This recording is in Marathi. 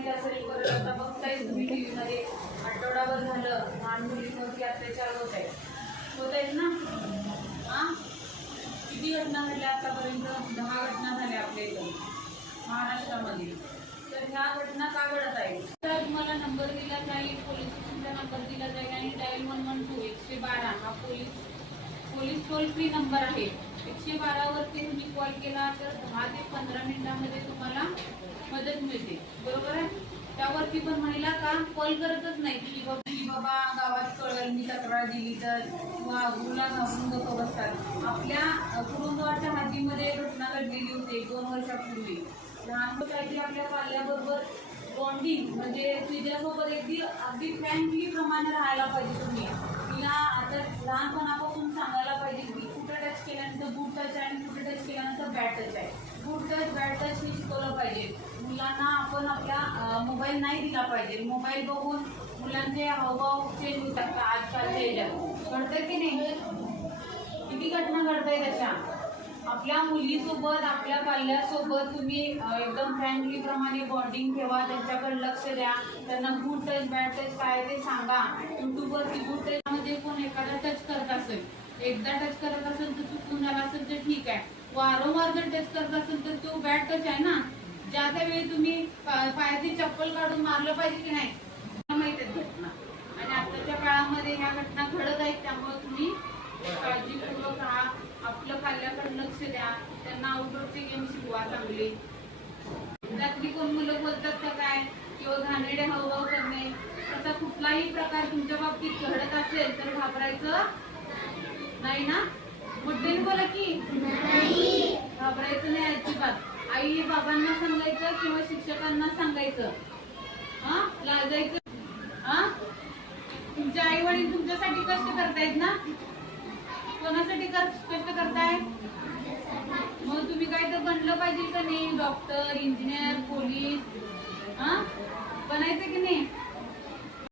माहिती असेल, परत आता बघतायच तुम्ही टीव्ही मध्ये आठवडाभर झालं लहान मुलींवरती अत्याचार होत आहेत ना. हा, किती घटना झाल्या आतापर्यंत? 10 घटना झाल्या आपल्या इथं महाराष्ट्रामध्ये. तर ह्या घटना का घडत आहेत? तर तुम्हाला नंबर दिला जाईल, पोलीस स्टेशनचा नंबर दिला जाईल आणि डायल 112 112 हा पोलीस टोल फ्री नंबर आहे. 112 वरती तुम्ही कॉल केला तर 10 ते 15 मिनिटांमध्ये तुम्हाला मदत मिळते. बरोबर आहे. त्यावरती पण महिला का कॉल करतच नाही की बाबा गावात कळलं मी तक्रार दिली तर गुन्हा घालून गप्प बसतात. आपल्या कुटुंबाच्या हातीमध्ये घटना घडलेली होती 2 वर्षापूर्वी. लहान मुलाची आपल्या पाल्याबरोबर बॉन्डिंग म्हणजे तिच्यासोबत अगदी फ्रँकली प्रमाणे राहायला पाहिजे. तुम्ही तिला आता लहानपणापासून सांगायला पाहिजे की कुठे टच केल्यानंतर गुड टच आहे आणि कुठे टच केल्यानंतर बॅड टच आहे. गुड टच बॅड टच हे शिकवलं पाहिजे. मुलांना आपण आपला मोबाईल नाही दिला पाहिजे. मोबाईल बघून मुलांचे हावभाव चेंज होतात आजकालच्या ह्याच्यात. घडतंय की नाही? किती घटना घडतायत अशा. आपल्या मुलीसोबत आपल्या पाल्यासोबत तुम्ही एकदम फ्रँकली प्रमाणे बॉन्डिंग ठेवा. त्यांच्याकडे लक्ष द्या. त्यांना गुड टच बॅड टच काय ते सांगा. युट्यूबवरती गुड टच मध्ये कोण एखादा टच करत असेल, एकदा टच करत असेल तर चुकून झाला असेल तर ठीक आहे. वारंवार जर टच करत असेल तर तो बॅड टच आहे ना. ज्या त्यावेळी तुम्ही पायाची चप्पल काढून मारलं पाहिजे की नाही, माहित आहे घटना. आणि आताच्या काळामध्ये ह्या घटना घडत आहेत. त्यामुळे तुम्ही काळजीपूर्वक राहा. आपलं पाल्याकडे लक्ष द्या. त्यांना आउटडोरचे गेम शिकवा चांगले. त्यातली कोण मुलं बोलतात का काय किंवा घाणेरडे हावभाव करणे, असा कुठलाही प्रकार तुमच्या बाबतीत घडत असेल तर घाबरायचं नाही ना. मोठ्याने बोला की घाबरायचं नाही अजिबात. आई बाबांना सांगायचं किंवा शिक्षकांना सांगायचं. हा, लाजायचं. हा, तुमचे आई वडील तुमच्यासाठी कष्ट करतायत ना. कोणासाठी कष्ट करताय? मग तुम्ही काय तर बनलं पाहिजे का नाही? Doctor, engineer, police. हा, बनायचं की नाही?